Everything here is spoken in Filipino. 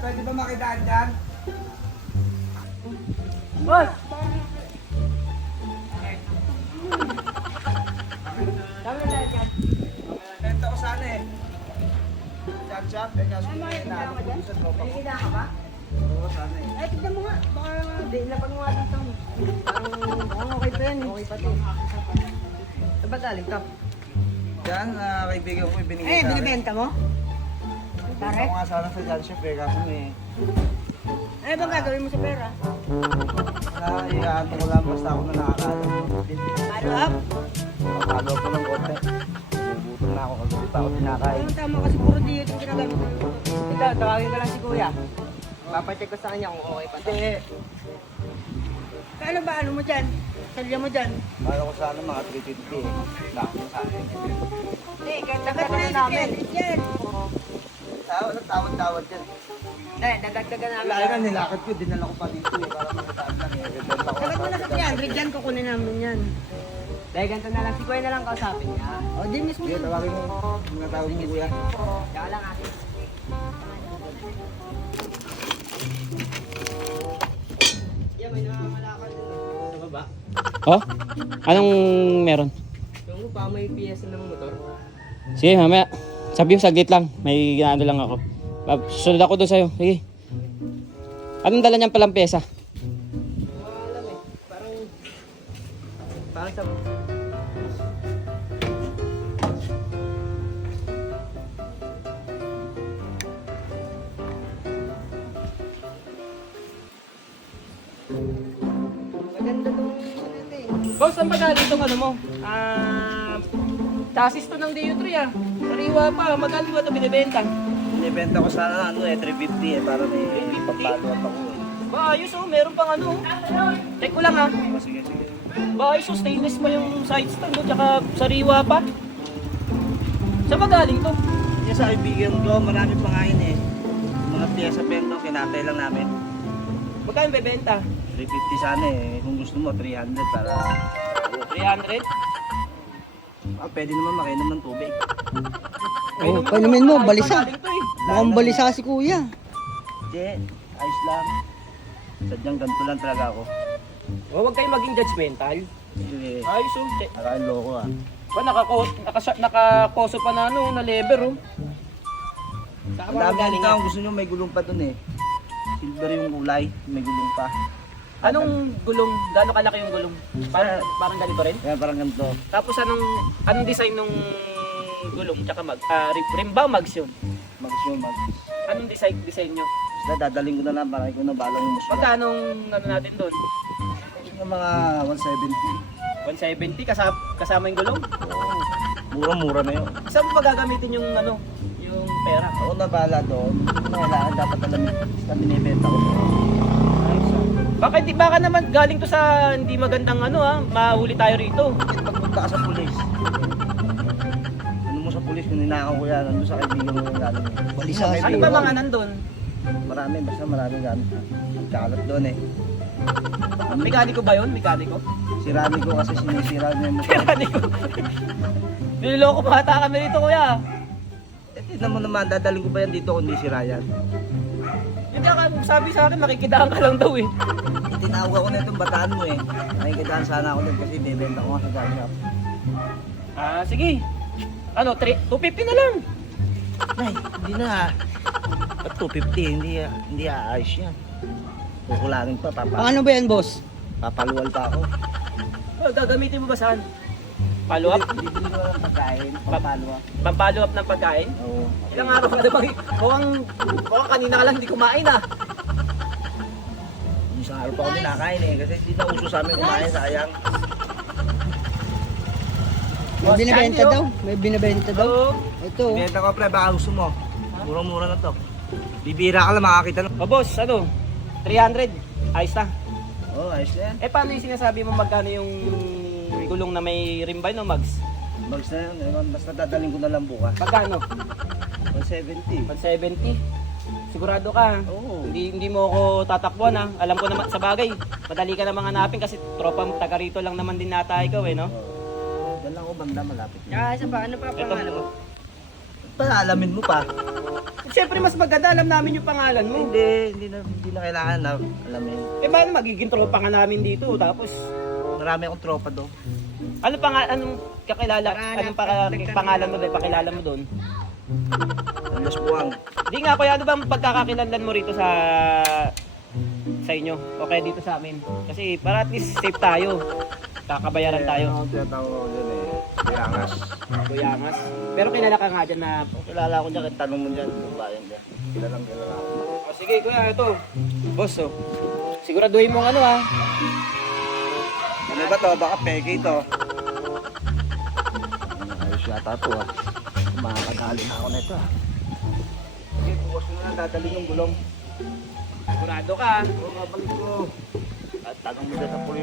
Pwede ba makidaan dyan? Boss! Benta ko sana eh. Shop, eh kaso may nabubusan ko pa. Nakikita ka ba? Oo, sana eh. Ay, tignan mo nga. Baka lapag mo nga dito. Parang okay pa yan. Okay pa to. Saan ba galing to? Diyan, kaibigan ko ibinigay Eh, sa akin. binibenta mo? Gusto ko nga sana sa John Chef eh, kaso may Ano bang gagawin mo sa pera? naiaanto ko lang basta ako na nakakala. Follow up? Nakakalo ko ng konti. Gugutom na ako kasi pa ako tinakain. Ang tama kasi puro diet yung ginagamit mo. Ikaw, tawagin ko lang si kuya. Papacheck ko sa kanya kung okay pa. Hindi, Kano ba ano mo dyan? Salya mo dyan? kala ko sana mga 350 eh. Laki na sa akin. Hindi, dagdagan na namin. Yan. Tawad-tawad dyan. Eh, dadagdagan namin. Wala nga nilakad ko, dinala ko pa dito eh. Para makitaan lang eh. Rebenta ko Dagat mo na sa 300 dyan, kukunin namin yan. Dahil ganito na lang, si kuya na lang kausapin niya. O, di mismo Sige, yun. tawagin mo. Mga tawag mo kuya. Kaya lang ate. Yan, may nakamalakad din sa baba. Oh? Anong meron? Yung pa may piyesa ng motor. Sige, mamaya. Sabi mo, saglit lang. May ginaano lang ako. Susunod ako doon sa'yo. Sige. Anong dala niyang palang pyesa? Alam eh, parang sa... Maganda tong ano eh. Boss, saan ba galing itong ano mo? Chassis to ng DU3 ah. Sariwa pa. Magkano ba ito binibenta? Binibenta ko sana ano eh, 350 eh. Para may pagbaluan ako eh. Ba, ayos oh. Meron pang ano. Check ko lang ah. Oh, sige, sige. Ba, ayos oh. Stainless pa yung side stand oh. Tsaka sariwa pa. Saan ba galing to? Yung sa kaibigan ko, marami pa nga yun eh. Mga piyesa pento, kinatay lang namin. Magkano bebenta? 350 sana eh. Kung gusto mo, 300 para... 300? Pwede naman makinom ng tubig. Oh, painumin mo, Ayos balisa. pa galing to eh. Mukhang balisa si kuya. Hindi, ayos lang. Sadyang ganito lang talaga ako. Huwag kayong maging judgmental. Sige, Ayos oh. Check. akain loko ah. Ba, nakakoso pa na ano, na lever oh. Saan Ang ba dami galing ng yan? tao gusto nyo may gulong pa dun eh. Silver yung kulay, may gulong pa. Anong gulong? Gaano kalaki yung gulong? Parang ganito rin? Kaya parang ganito. Tapos anong design nung gulong? Tsaka rim ba o mags yun? Mag. Anong design nyo? Basta dadaling ko na lang para ikaw na balang yung musula. Magkano ano natin doon? Yung mga 170. 170 kasama yung gulong? Oo. Mura-mura na yun. Saan mo ba gagamitin yung ano? Yung pera? Ako na bahala doon. Kailangan dapat alam sa binibenta ko. Baka naman galing to sa hindi magandang ano ha, mahuli tayo rito. Pagpunta ka sa pulis. Ano mo sa pulis kung ninakaw ko yan, nandun sa kaibigan mo yung galing. Balisa. Ano ba mga nandun? Marami, basta maraming gamit. Kalat doon eh. Mekaniko ba yun? Mekaniko? Sirami ko kasi sinisira niya yung motor. Mekaniko. Niloloko pa ata kami rito kuya. Eh, tignan mo naman, dadaling ko ba yan dito kung di sira yan? Hindi ka sabi sa akin, makikidaan ka lang daw eh. Tinawag ako na itong bataan mo eh. Nakikitaan sana ako din kasi bibenta ko nga sa gun shop. Sige. Ano, 250 na lang. Nay, hindi na ah. Ba't 250? Hindi aayos yan. Kukulangin pa, Paano ba yan, boss? papaluwal pa ako. Gagamitin mo ba saan? Follow up? Bibili ko ng pagkain, papalo up. Pang-follow up ng pagkain? Oo. Ilang araw ka na bang mukhang kanina ka lang hindi kumain ah. Isang araw pa ako dinakain eh, kasi hindi na uso sa amin kumain, sayang. May binibenta daw. May binibenta daw. Oo. Ito. Benta ko pre, baka gusto mo. Murang-mura na to. Bibira ka lang, makakita na. Oh, boss, ano? 300. Ayos na. Oo, ayos na yan. Eh, paano yung sinasabi mo magkano yung gulong na may rim ba no, mags? Bags na yun, basta dadaling ko na lang bukas. Magkano? 170. 170. Sigurado ka. Oo. Hindi mo ako tatakbuhan ha. Alam ko naman sa bagay. Madali ka namang hanapin kasi tropa taga rito lang naman din nata ikaw eh, no? Diyan lang ako banda, malapit. Ah, isa pa, ano pa pangalan mo? Alamin mo pa. Siyempre mas maganda alam namin yung pangalan mo. Hindi na kailangan na alamin. Eh paano magiging tropa nga namin dito? Tapos Marami akong tropa doon. anong kakilala? Anong pangalan mo doon? Pakilala mo doon? Alas buwang. Hindi nga kuya, ano bang pagkakakilanlan mo rito sa inyo? O kaya dito sa amin? Kasi para at least safe tayo. Kakabayaran tayo. Ako tinatawag ko dyan eh. Kayangas. Kuyangas. Pero kilala ka nga dyan na... Kung kilala ko dyan, tanong mo dyan. Bayan dyan. Kilalang kilala ako. O sige kuya, ito. Boss oh. Siguraduhin mo ano ha. Ano ba to? Baka peke ito. Ayos yata to ah. Makakadali na ako na ito ah. Sige, bukas ko na dadalhin yung gulong. Sigurado ka. Oo, babalik ko. At tanong mo dyan sa pulis.